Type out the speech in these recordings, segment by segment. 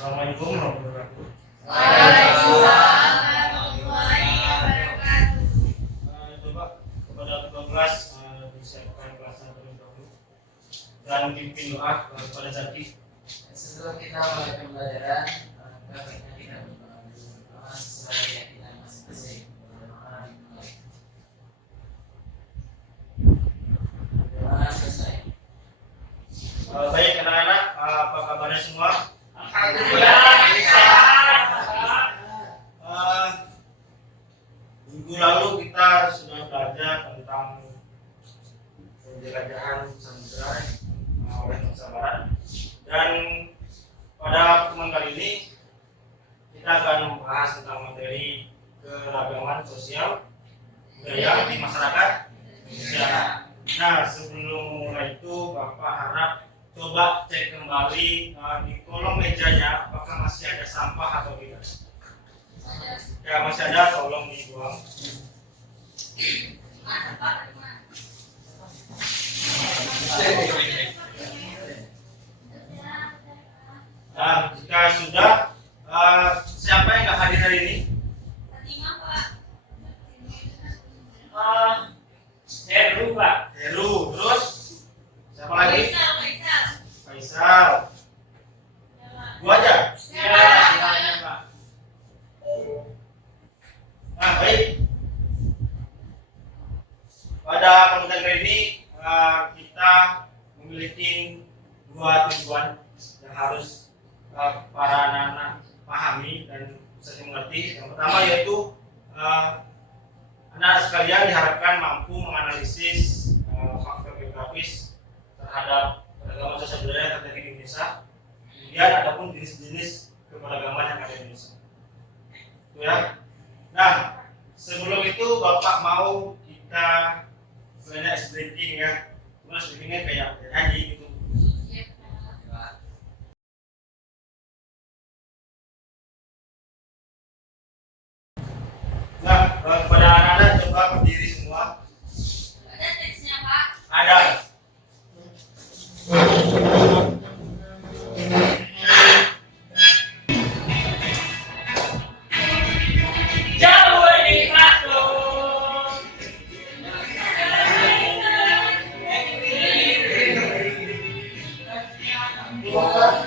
Assalamualaikum warahmatullahi wabarakatuh. Waalaikumsalam warahmatullahi wabarakatuh. Coba kepada ketua kelas disiapkan kelasnya terlebih dahulu dan pimpin doa kepada Zaki. Setelah kita mulai pembelajaran, baiknya kita berdoa sesuai keyakinan masing-masing. Doa selesai. Baik anak-anak, apa kabarnya semua? Minggu lalu kita sudah belajar tentang penjelajahan Nusantara oleh bangsa Barat, dan pada pertemuan kali ini kita akan membahas tentang materi keragaman sosial budaya di masyarakat Indonesia. Nah, sebelum mulai itu Bapak harap coba cek kembali di kolom mejanya apakah masih ada sampah atau tidak. Ya, masih ada, tolong dibuang. Nah, jika sudah, siapa yang nggak hadir hari ini? Heru, Pak. Heru, terus siapa lagi? Faisal. Faisal. Gua aja. Ya, Pak. Nah, baik. Pada konten kali ini kita memiliki dua tujuan yang harus para anak-anak pahami dan bisa dimengerti. Yang pertama yaitu anak sekalian diharapkan mampu menganalisis faktor geografis terhadap keragaman sosial budaya yang terjadi di Indonesia. Kemudian adapun jenis-jenis keberagaman yang ada di Indonesia. Itu ya. Nah, sebelum itu Bapak mau kita sebenarnya breaking ya. Cuma breakingnya kayak nyanyi gitu. Nah, kepada anak-anak coba berdiri semua. Ada teksnya, Pak. Ada. Jawa di Patung.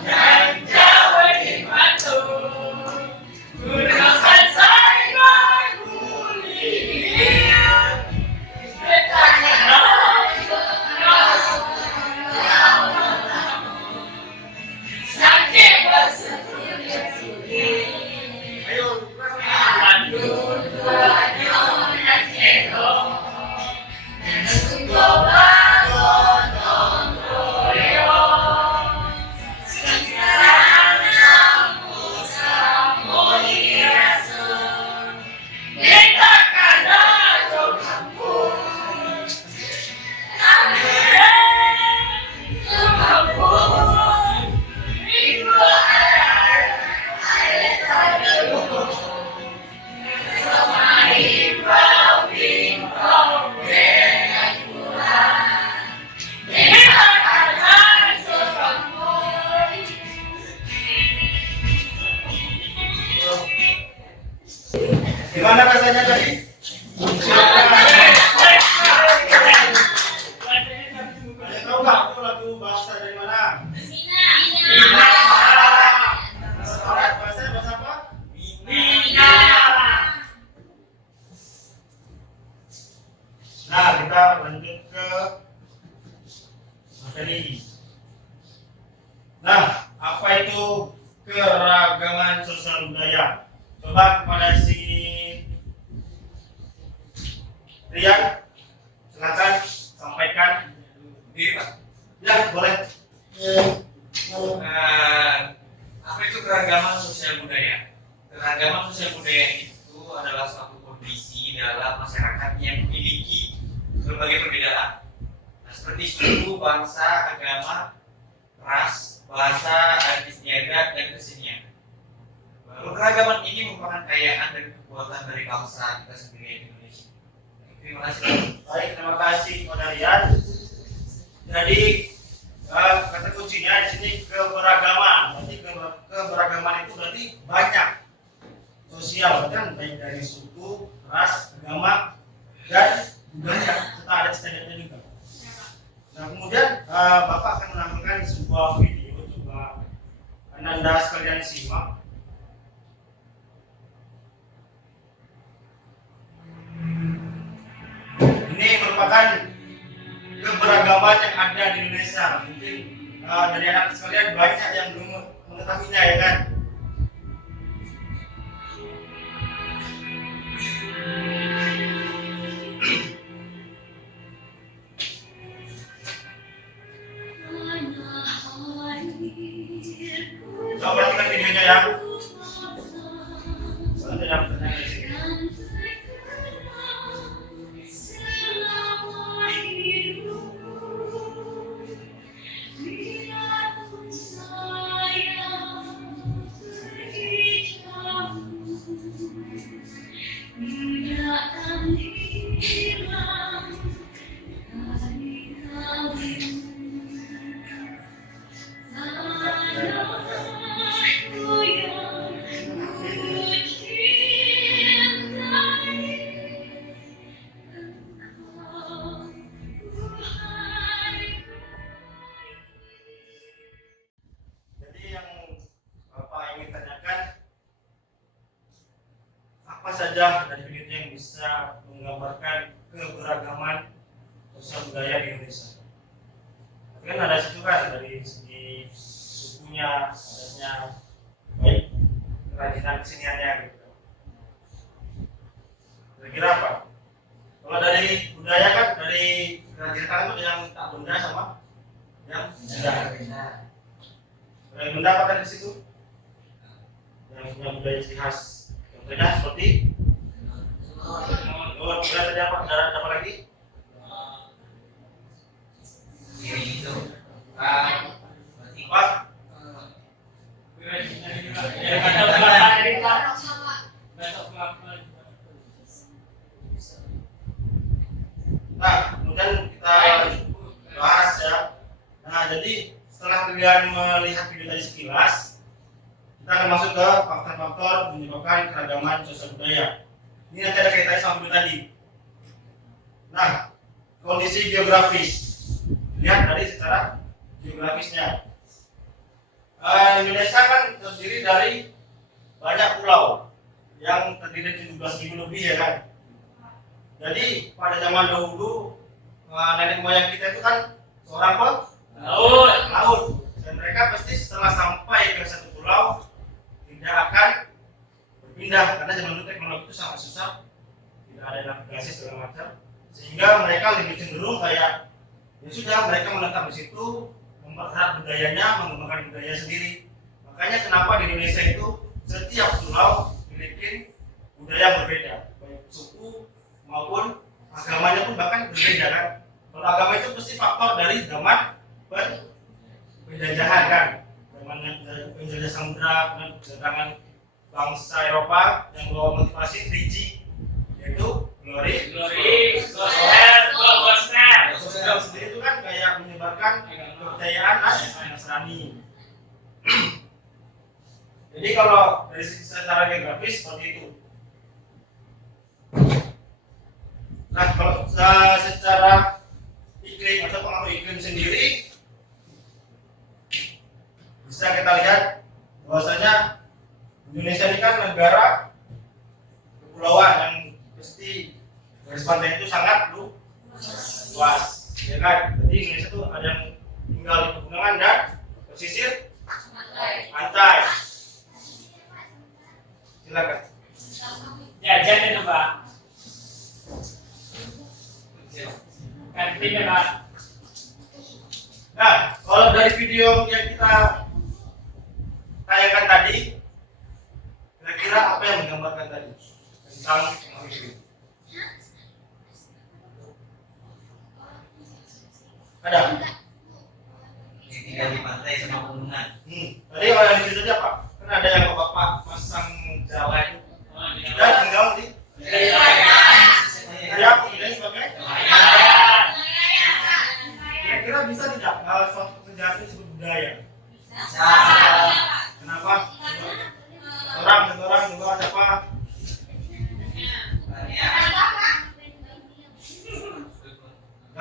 Dan Jawa di Patung. Gunung Sansai bergulir. Sakit bersetuju. Ayo. Aduh, tuanya orang cedok. Tunggu bangun, tunggu yo. Samu irasun. Kita kana kampung. Kampung. Minggu air satu. Gimana rasanya tadi? Ada tahu nggak itu lagu bahasa dari mana? Bahasa apa? Nah, kita lanjut ke materi. Nah, apa itu keragaman sosial budaya? Coba kepada si Rian, silakan sampaikan. Ya, boleh. Apa itu keragaman sosial budaya? Keragaman sosial budaya itu adalah suatu kondisi dalam masyarakat yang memiliki berbagai perbedaan. Nah, seperti suku, bangsa, agama, ras, bahasa, adat istiadat, dan kesenian. Lalu keragaman ini merupakan kekayaan dan kekuatan dari bangsa kita sendiri di Indonesia. Terima kasih. Baik, terima kasih kepada Rian. Jadi kata kuncinya di sini keberagaman. Berarti keberagaman dari suku, ras, agama, dan budaya serta adat istiadatnya juga. Nah kemudian Bapak akan menampilkan sebuah video, coba Anda sekalian simak. Ini merupakan keberagaman yang ada di Indonesia. Mungkin dari anak sekalian banyak yang belum mengetahuinya ya kan. Coba perhatikan videonya ya. Soalnya ada pertanyaan di sini. Jadi yang Bapak ingin tanyakan, apa saja dari video itu yang bisa menggambarkan keberagaman sosial budaya di Indonesia? Tapi kan ada situ kan dari segi sukunya, adatnya, baik kerajinan keseniannya gitu. Kira-kira apa? Kalau dari budaya kan dari kerajinan tangan itu yang tak benda sama yang benda. Yang benda apa tadi di situ? Yang punya budaya ciri khas. Contohnya seperti budaya tadi apa lagi? Itu. Apa? Nah, kemudian kita bahas ya. Nah, jadi setelah kalian melihat video tadi sekilas, kita akan masuk ke faktor-faktor menyebabkan keragaman sosial budaya. Ini nanti ada kaitannya sama video tadi. Nah, kondisi geografis. Lihat tadi secara geografisnya. Indonesia kan terdiri dari banyak pulau yang terdiri 17.000 lebih ya kan. Jadi pada zaman dahulu nenek moyang kita itu kan seorang laut. Dan mereka pasti setelah sampai ke satu pulau tidak akan berpindah karena zaman dulu teknologi itu sangat susah, tidak ada navigasi segala macam, sehingga mereka lebih cenderung kayak ya sudah mereka menetap di situ, mempererat budayanya, mengembangkan budaya sendiri. Makanya kenapa di Indonesia itu setiap pulau memiliki budaya yang berbeda, baik suku maupun agamanya pun bahkan berbeda kan. Kalau agama itu pasti faktor dari zaman penjajahan kan, zaman penjajah samudra, kedatangan bangsa Eropa yang membawa motivasi 3G, yaitu glory, gospel sendiri itu kan kayak menyebarkan kepercayaan Nasrani. Jadi kalau dari secara geografis seperti itu. Nah, kalau secara iklim atau pengaruh iklim sendiri bisa kita lihat bahwasanya Indonesia ini kan negara kepulauan yang pasti garis pantai itu sangat luas, ya kan? Jadi Indonesia itu ada yang tinggal di pegunungan dan pesisir pantai. Silakan. Jajan itu Pak. Kantin ya Pak. Nah, kalau dari video yang kita tayangkan tadi, kira-kira apa yang menggambarkan tadi tentang pengaruh iklim? Ada? Tinggal di pantai sama pegunungan. Tadi kalau yang di situ apa? Kan ada yang bapak pasang Jawa itu. Dan tinggal di ya, kemudian sebagai kira-kira bisa tidak hal suatu kejahatan disebut budaya? Kenapa? Orang juga siapa?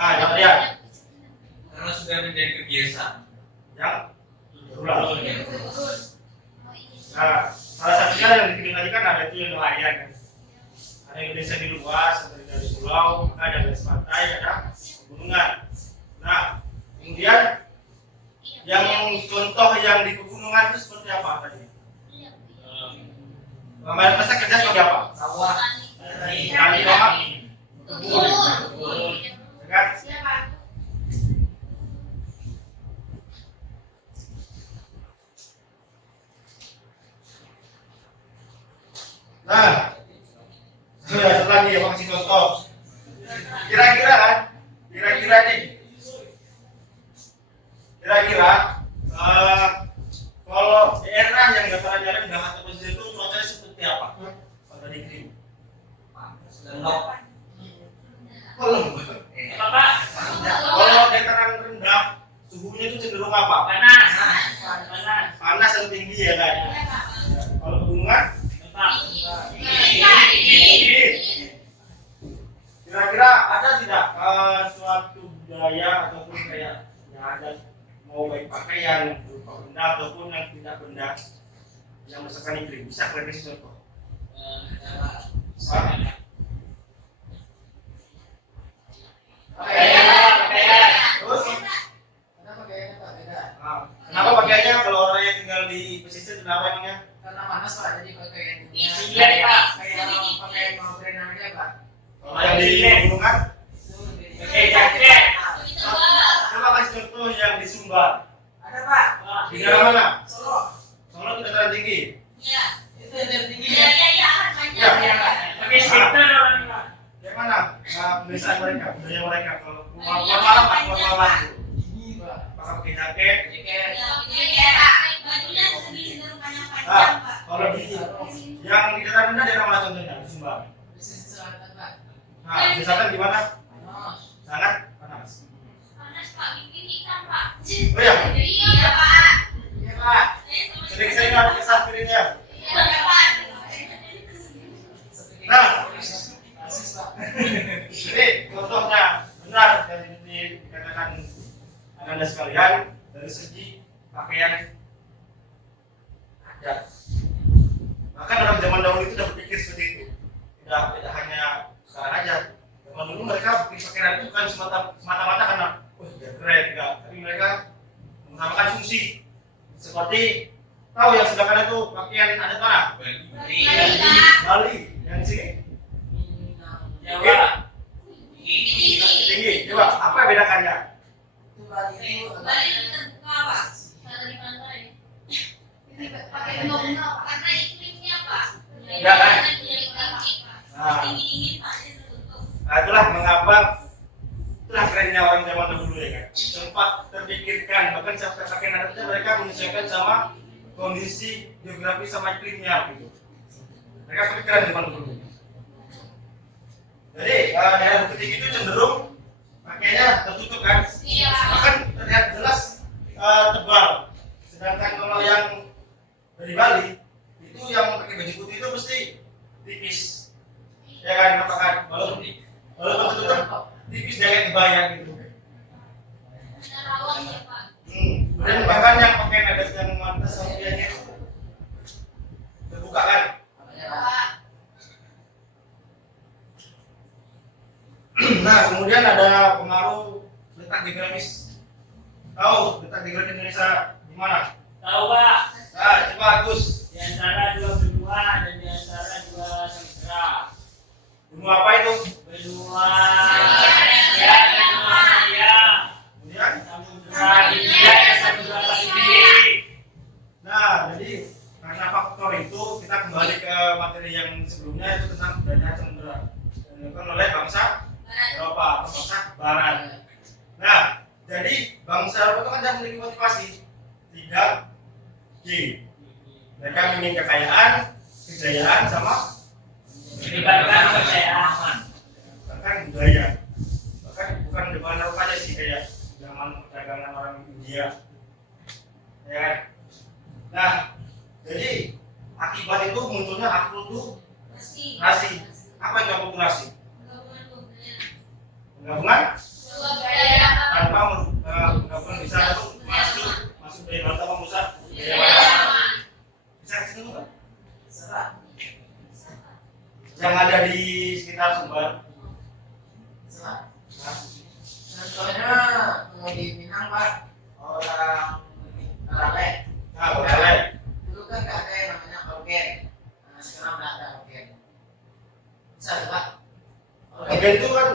Nah, yang lihat Karena sudah menjadi kebiasaan. yang berulang. Nah, salah satunya yang dibikin tadi kan ada itu yang nelayan kan. Ada Indonesia di luas, seperti dari pulau, ada garis pantai, ada pegunungan. Nah, kemudian yang contoh yang di pegunungan itu seperti apa tadi? Gambaran masa kerja seperti apa? Sawah. Tani doang, kebun, ya kan? Nah, satu lagi yang kasih contoh. Kira-kira kan? Kira-kira nih. Kira-kira kalau daerah yang datarannya rendah atau pesisir itu cuacanya seperti apa? Pada iklim. Lembab. Oh, lembab. Apa Pak? Kalau dataran rendah, suhunya itu cenderung apa? Panas. Panas. Panas dan tinggi ya kan? Kalau pegunungan, Lembab. kira-kira ada tidak suatu budaya ataupun kayak yang ada mau baik pakaian yang berupa benda ataupun yang tidak benda yang berdasarkan iklim? Bisa kalian kasih contoh? Terus Kenapa kayaknya Pak beda? kenapa pakaiannya kalau orang yang tinggal di pesisir kenapa emangnya? Karena panas Pak, jadi pakaiannya Iya, Pak. kayak pakai mau berenang aja Pak. Kalau yang di pegunungan? Itu lebih Pakai jaket. Coba kasih contoh yang di Sumbar. Ada Pak. Wah, Di daerah mana? Solo. Solo itu dataran tinggi. Itu yang tertinggi Iya, ya. iya, iya, Ya, pakai sweater orang Pak. Yang mana? Pembiasaan mereka, budaya mereka. Kalau keluar malam, Pak, keluar malam. Ini Pak. Pakai jaket. Jaket. Nah, kalau di yang di dataran rendah daerah mana contohnya? Di Sumbar. Pesisir selatan Pak. Nah, di selatan di mana? Panas. Sangat panas. Oh Oh ya, iya, Pak. Iya Pak. sering-sering harus kesat piringnya. Iya, Pak. Nah. Persis Pak. Jadi contohnya benar dari dikatakan Anda sekalian dari segi pakaian adat. Bahkan orang zaman dahulu itu sudah berpikir seperti itu. Tidak hanya sekarang aja. Zaman dulu mereka bikin pakaian itu bukan semata-mata karena biar keren, enggak. Tapi mereka mengutamakan fungsi. Seperti tahu yang sebelah kanan itu pakaian adat mana? Bali. Yang di sini Jawa. tinggi. Coba apa bedakannya? Itu Bali itu Bali terbuka, Pak. Kalau di pantai. Pakai bunga-bunga, Pak. Karena iklimnya, Pak. Ya, kan? Nah. Dingin-dingin, Pak. Dia tertutup. Nah, itulah mengapa itulah kerennya orang zaman dahulu ya kan. Sempat terpikirkan bahkan sampai pakaian adatnya mereka menyesuaikan sama kondisi geografi sama iklimnya gitu. Mereka kepikiran zaman dulu. Jadi daerah Bukit Tinggi itu cenderung pakaiannya tertutup kan. Iya. Bahkan terlihat jelas tebal. Sedangkan kalau yang dari Bali itu yang pakai baju putih itu mesti tipis. Ya kan, apa kan? Kalau tertutup tipis jangan kebaya gitu. Ada rawon ya, Pak. Dan bahkan yang pakaian adat yang mantas saudianya itu terbuka kan. namanya Pak. Pak. Nah, kemudian ada pengaruh letak geografis. Tahu letak geografis Indonesia di mana? Tahu Pak? Nah, coba Agus. Di antara dua benua dan di antara dua samudra. Benua apa itu? Benua Asia, benua Asia, Kemudian, Samudra Hindia dan Samudra Pasifik. nah, jadi karena faktor itu kita kembali ke materi yang sebelumnya itu tentang budaya samudera yang dilakukan oleh bangsa Eropa atau bangsa Barat. Nah, jadi bangsa Eropa itu kan tidak memiliki motivasi 3G. Mereka ingin kekayaan, kejayaan, sama Melibatkan kepercayaan. bahkan budaya. Bahkan bukan di mana Eropa aja sih, kayak zaman perdagangan orang India. Ya kan? Nah, jadi akibat itu munculnya akulturasi. Apa itu akulturasi? Gabungan budaya. Penggabungan budaya tanpa menggabungkan bisa itu masuk dari laut apa Musa? Budaya mana? budaya Bisa ke situ nggak? Serah. Yang ada di sekitar Sumbar. Serah. Nah, Contohnya mau di Minang Pak, orang Rale. nah boleh. Dulu kan nggak ada yang namanya organ. Nah, sekarang udah ada organ. Bisa tuh, Pak. Oke itu kan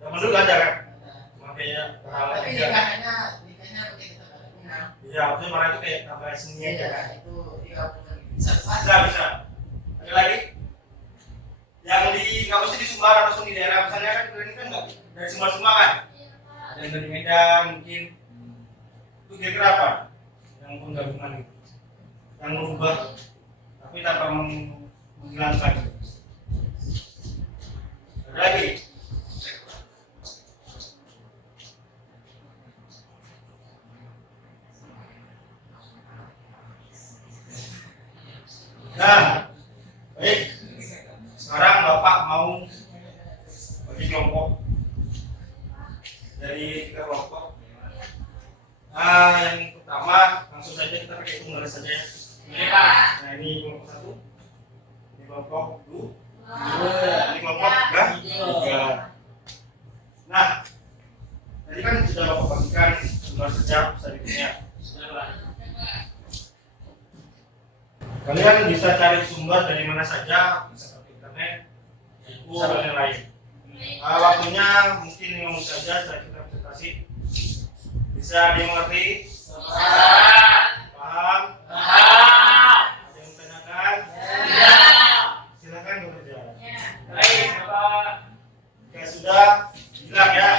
zaman dulu ada kan? Ada. Makanya Tapi nikahnya pakai kita ada Minang. iya, itu mana itu kayak tambah seni aja Iya, kan? itu 30 bisa tuh, Pak. Bisa. Ada lagi? Yang di kampus di Sumbar atau di daerah misalnya kan ini kan nggak dari semua kan? Ada yang dari Medan mungkin. Itu kira-kira apa? Yang penggabungan itu, yang merubah tapi tanpa menghilangkan. Ada lagi? Nah, baik. Sekarang Bapak mau bagi kelompok dari 3 kelompok. Nah, yang pertama langsung saja kita pakai tulis saja. Ini Pak. Nah, ini kelompok 1, ini kelompok 2, Dua. ini kelompok 3. Nah, tadi kan sudah Bapak bagikan sumber sejak selanjutnya. Kalian bisa cari sumber dari mana saja, bisa pakai internet, buku dan lain-lain. Waktunya mungkin 5 menit saja setelah kita presentasi. Bisa dimengerti? Paham? Ada yang tanyakan? Silakan bekerja. Baik, Bapak. Jika sudah, bilang ya.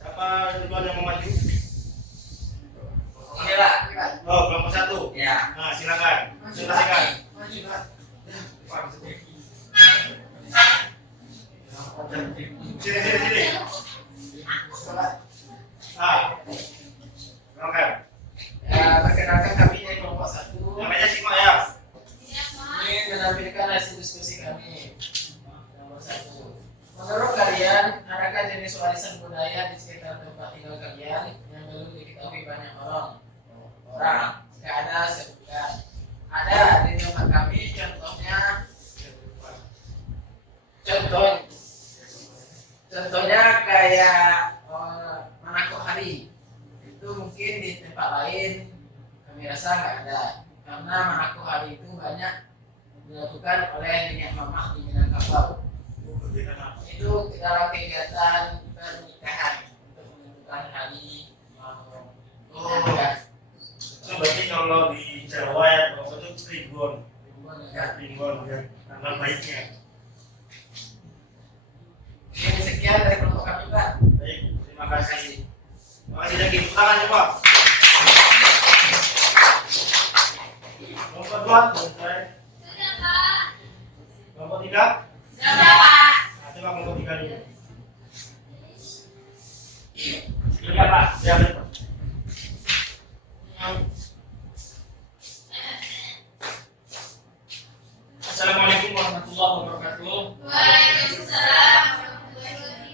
Siapa duluan yang mau maju? Oke Pak. Oh, kelompok 1. Ya. Nah, silakan. Presentasikan. Sini. Silakan. Ya, perkenalkan kami dari kelompok 1. Namanya simak ya. Ini menampilkan hasil diskusi kami. Nomor 1. Menurut kalian, adakah jenis warisan budaya di sekitar tempat tinggal kalian yang belum diketahui banyak orang? Jika ada, sebutkan. Ada di tempat kami, contohnya kayak Manako Hari. Itu mungkin di tempat lain kami rasa nggak ada, karena Manako Hari itu banyak dilakukan oleh nenek mama di Minangkabau. Itu dalam kegiatan pernikahan untuk menentukan hari Itu berarti kalau di Jawa ya, kalau itu Tribun. Tribun ya, tanggal baiknya. Ini sekian dari kelompok kami, Pak. Baik, terima kasih. Terima kasih lagi. Tepuk tangan coba. Kelompok 2, selesai. Kelompok 3. Nah, coba kelompok 3 dulu. Iya Pak. Ya, betul. Assalamualaikum warahmatullahi wabarakatuh.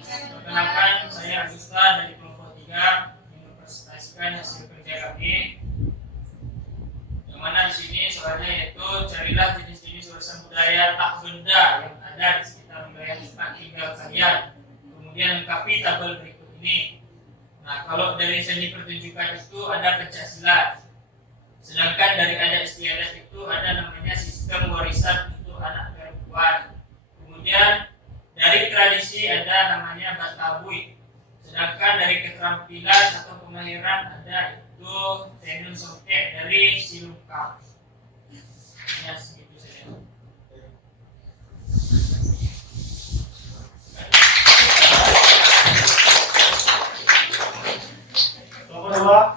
Perkenalkan, saya Agusta dari kelompok 3 nomor 1 kami, yang mana di sini soalnya yaitu carilah jenis-jenis warisan budaya tak benda yang ada di sekitar wilayah tempat tinggal kalian. Kemudian lengkapi tabel berikut ini. Nah, kalau dari seni pertunjukan itu ada pencaksilat. Sedangkan dari adat istiadat itu ada namanya sistem warisan untuk anak perempuan. Kemudian dari tradisi ada namanya Batawi. Sedangkan dari keterampilan atau kemahiran ada itu tenun songket dari Silungkap. Ya, segitu saja. Nomor 2.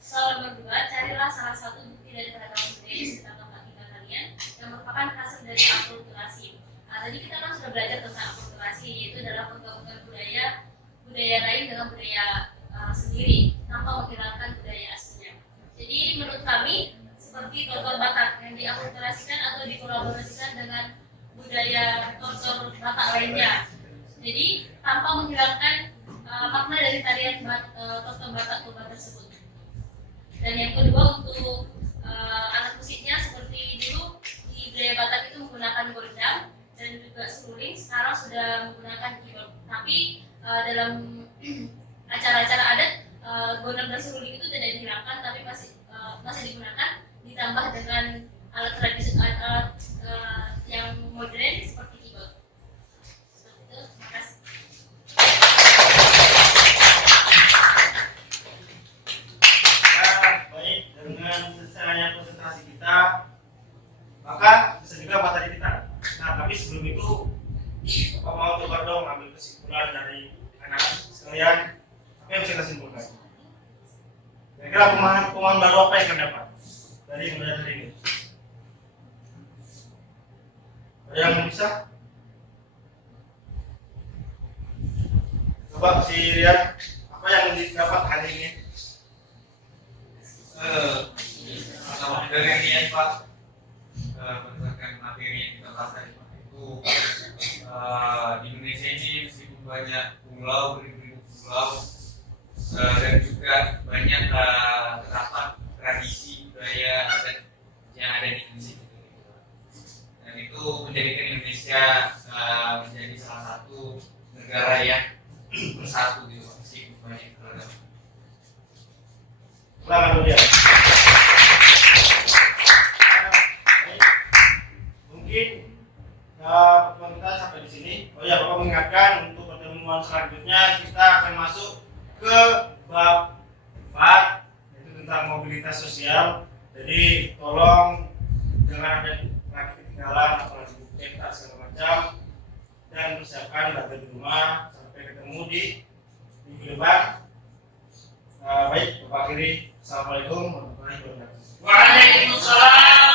Soal nomor 2, carilah salah satu bukti dari keragaman budaya di sekitar tempat tinggal kalian yang merupakan hasil dari akulturasi. Nah, tadi kita kan sudah belajar tentang akulturasi, yaitu adalah penggabungan budaya lain dengan budaya sendiri tanpa menghilangkan budaya aslinya. Jadi menurut kami seperti tortor Batak yang diakulturasikan atau dikolaborasikan dengan budaya tortor Batak lainnya. Jadi tanpa menghilangkan makna dari tarian tortor Batak Toba tersebut. Dan yang kedua untuk alat musiknya seperti dulu di budaya Batak itu menggunakan gondang dan juga seruling, sekarang sudah menggunakan keyboard. Tapi dalam acara-acara adat gondang dan seruling itu tidak dihilangkan, tapi masih digunakan, ditambah dengan alat tradisional yang modern seperti keyboard. Seperti itu. Terima kasih. Baik, dengan selesainya presentasi kita, maka bisa juga materi kita. Nah, tapi sebelum itu, Bapak mau coba dong ambil kesimpulan dari anak sekalian. Apa yang bisa kita simpulkan? Kira-kira pemahaman baru apa yang kalian dapat dari belajar ini? Ada yang bisa? Coba si Rian, apa yang didapat hari ini? Kalau dari ini Pak, berdasarkan materi yang kita bahas tadi Pak, itu di Indonesia ini meskipun banyak pulau, beribu-ribu pulau, dan juga banyak terdapat tradisi budaya adat yang ada di Indonesia. Dan itu menjadikan Indonesia menjadi salah satu negara yang bersatu gitu Pak, meskipun banyak keragaman. Selamat kerja. Mungkin pertemuan kita sampai di sini. Oh ya, Bapak mengingatkan untuk pertemuan selanjutnya kita akan masuk ke bab 4, yaitu tentang mobilitas sosial. Jadi tolong jangan ada lagi ketinggalan apalagi buku tas segala macam, dan persiapkan belajar di rumah. Sampai ketemu di minggu depan. Baik, Bapak akhiri. Assalamualaikum warahmatullahi wabarakatuh. Waalaikumsalam.